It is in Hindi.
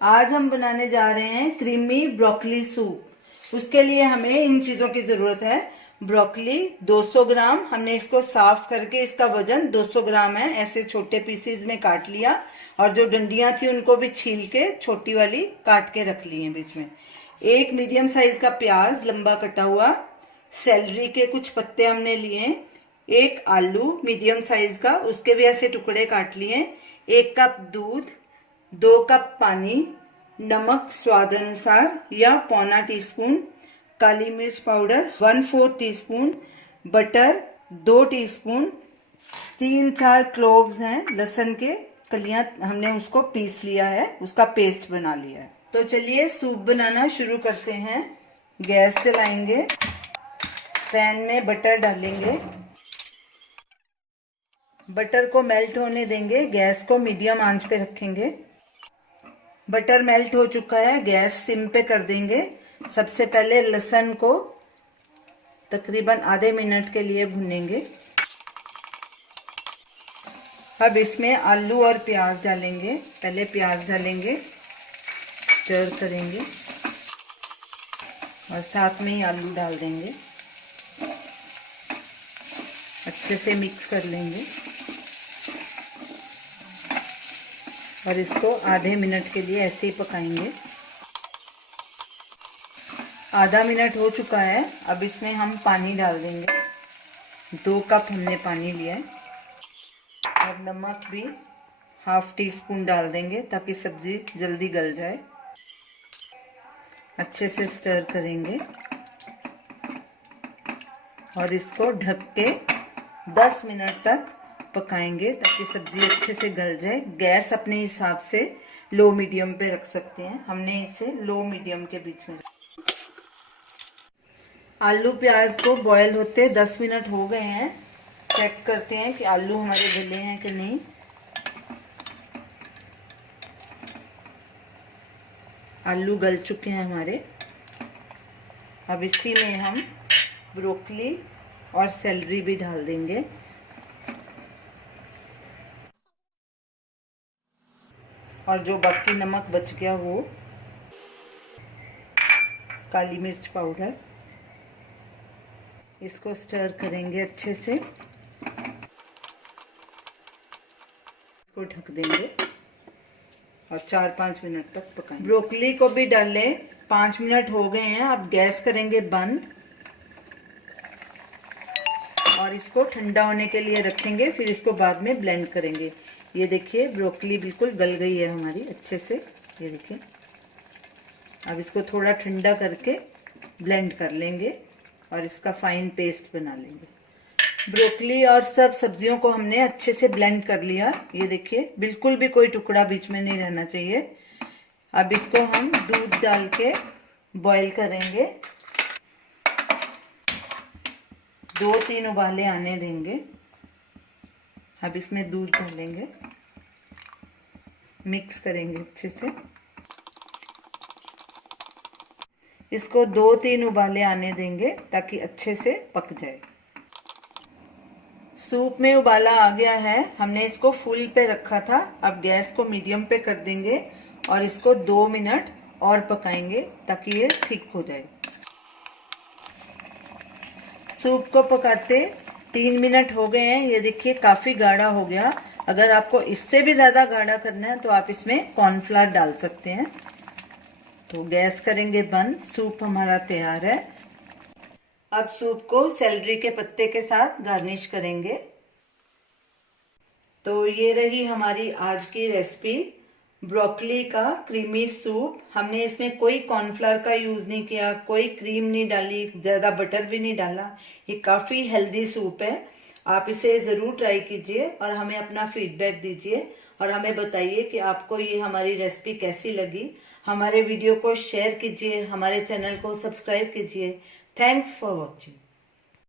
आज हम बनाने जा रहे हैं क्रीमी ब्रोकली सूप। उसके लिए हमें इन चीज़ों की ज़रूरत है। ब्रोकली 200 ग्राम, हमने इसको साफ करके इसका वजन 200 ग्राम है, ऐसे छोटे पीसेस में काट लिया। और जो डंडियां थी उनको भी छील के छोटी वाली काट के रख ली है बीच में। एक मीडियम साइज का प्याज लंबा कटा हुआ, सेलरी के कुछ पत्ते हमने लिए, एक आलू मीडियम साइज का, उसके भी ऐसे टुकड़े काट लिए, 1 कप दूध, 2 कप पानी, नमक स्वाद अनुसार या पौना टीस्पून, काली मिर्च powder 1/4 teaspoon, butter 2 teaspoon, 3-4 cloves हैं लहसुन के कलियां, हमने उसको पीस लिया है, उसका पेस्ट बना लिया है। तो चलिए सूप बनाना शुरू करते हैं। गैस चलाएंगे, पैन में बटर डालेंगे, बटर को मेल्ट होने देंगे, गैस को मीडियम आंच पे रखेंगे। बटर मेल्ट हो चुका है, गैस सिम पे कर देंगे। सबसे पहले लहसुन को तकरीबन आधे मिनट के लिए भूनेंगे। अब इसमें आलू और प्याज डालेंगे। पहले प्याज डालेंगे, स्टर करेंगे और साथ में ही आलू डाल देंगे, अच्छे से मिक्स कर लेंगे और इसको आधे मिनट के लिए ऐसे ही पकाएंगे। आधा मिनट हो चुका है, अब इसमें हम पानी डाल देंगे। 2 कप हमने पानी लिया है और नमक भी ½ टीस्पून डाल देंगे ताकि सब्जी जल्दी गल जाए। अच्छे से स्टर करेंगे और इसको ढक के 10 मिनट तक पकाएंगे ताकि सब्जी अच्छे से गल जाए। गैस अपने हिसाब से लो मीडियम पे रख सकते हैं, हमने इसे लो मीडियम के बीच में। आलू प्याज को बॉयल होते 10 मिनट हो गए हैं। चेक करते हैं कि आलू हमारे गले हैं कि नहीं। आलू गल चुके हैं हमारे। अब इसी में हम ब्रोकली और सेलरी भी डाल देंगे और जो बाकी नमक बच गया वो, काली मिर्च पाउडर, इसको स्टर करेंगे अच्छे से, इसको ढक देंगे और 4-5 मिनट तक पकाएंगे। ब्रोकली को भी डाल लें, 5 मिनट हो गए हैं। अब गैस करेंगे बंद और इसको ठंडा होने के लिए रखेंगे, फिर इसको बाद में ब्लेंड करेंगे। ये देखिए ब्रोकली बिल्कुल गल गई है हमारी अच्छे से, ये देखिए। अब इसको थोड़ा ठंडा करके ब्लेंड कर लेंगे और इसका फाइन पेस्ट बना लेंगे। ब्रोकली और सब सब्जियों को हमने अच्छे से ब्लेंड कर लिया, ये देखिए बिल्कुल भी कोई टुकड़ा बीच में नहीं रहना चाहिए। अब इसको हम दूध डाल के बॉईल करेंगे, 2-3 उबाले आने देंगे। अब इसमें दूध डालेंगे, मिक्स करेंगे अच्छे से, इसको 2-3 उबाले आने देंगे ताकि अच्छे से पक जाए। सूप में उबाला आ गया है, हमने इसको फुल पे रखा था। अब गैस को मीडियम पे कर देंगे और इसको 2 मिनट और पकाएंगे ताकि ये थिक हो जाए। सूप को पकाते 3 मिनट हो गए हैं, ये देखिए काफ़ी गाढ़ा हो गया। अगर आपको इससे भी ज़्यादा गाढ़ा करना है तो आप इसमें कॉर्नफ्लावर डाल सकते हैं। तो गैस करेंगे बंद, सूप हमारा तैयार है। अब सूप को सेलरी के पत्ते के साथ गार्निश करेंगे। तो ये रही हमारी आज की रेसिपी, ब्रोकली का क्रीमी सूप। हमने इसमें कोई कॉर्नफ्लावर का यूज़ नहीं किया, कोई क्रीम नहीं डाली, ज़्यादा बटर भी नहीं डाला। ये काफ़ी हेल्दी सूप है, आप इसे ज़रूर ट्राई कीजिए और हमें अपना फीडबैक दीजिए और हमें बताइए कि आपको ये हमारी रेसिपी कैसी लगी। हमारे वीडियो को शेयर कीजिए, हमारे चैनल को सब्सक्राइब कीजिए। Thanks for watching.